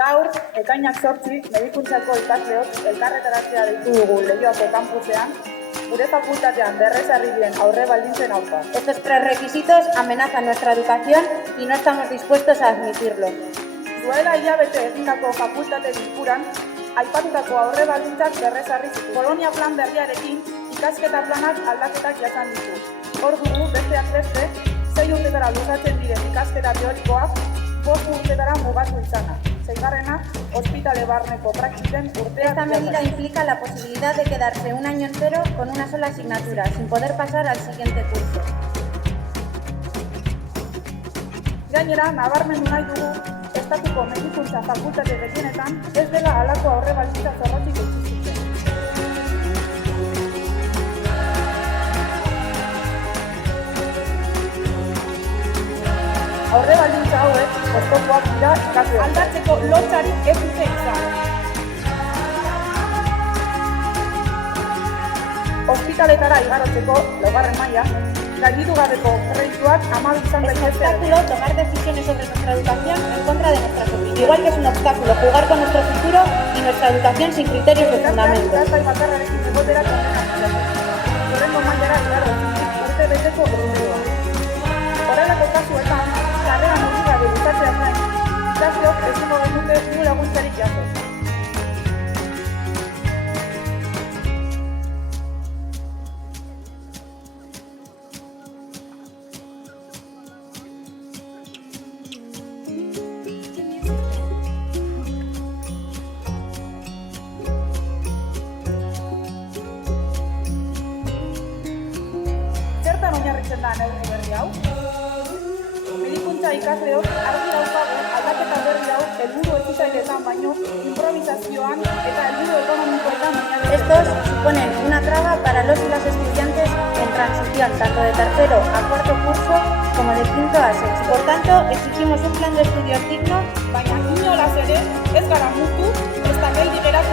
Gaur, ekainak 8, medikuntzako ikasleok elkarretaratzea deitu dugu Leioako kampusean, gure fakultatean berrezarri dien aurre baldintzen aurka. Estos prerequisitos amenazan nuestra educación y no estamos dispuestos a admitirlo. Duela hilabete egindako fakultate bilkuran, aipatutako aurre baldintzak berrezarri zitu. Kolonia plan berriarekin ikasketa planak aldaketak jasan ditu. Hor dugu, besteak beste, 6 urtetara luzatzen diren ikasketa teorikoak 5 urtetara mugatu izana. Seigarrena, ospitale barneko praktiken urteak. Esta medida implica la posibilidad de quedarse un año entero con una sola asignatura, sin poder pasar al siguiente curso. Gainera, nabarmendu nahi dugu, estatuko medikuntza fakultate gehienetan ez dela halako aurre baldintza zorrotzik existitzen. Aurre baldintza hauek, oztopoak dira ikasleok. Aldatzeko lotsarik ez dute izan. Hospitaletara igarotzeko, laugarren maila, gainditu gabeko kredituak 12 izan Es un daitezke. obstáculo tomar decisiones sobre nuestra educación en contra de nuestras opiniones. Igual que es un obstáculo jugar con nuestro futuro y nuestra educación sin criterios de fundamento. Ikasgai bakarrarekin egotera kondenatzen. Horrengo mailara igaro, urte beteko prozedua. Horrelako kasuetan, karrera motibabe bukatzea gain, ikasleok ezingo genuke diru laguntzarik jaso. Zertan oinarritzen da neurri berri hau? Medikuntza ikasleok argi daukagu aldaketa berri hau helburu ekitzaileetan baino improvisazioan eta helburu ekonomikoetan oinarritzen. Estos suponen una traba para los y las estudiantes en transición tanto de tercero a cuarto curso como de quinto a sexto. Por tanto, exigimos un plan de estudios digno, Baina inolaz ere ez gara mutu, ez da geldi geratu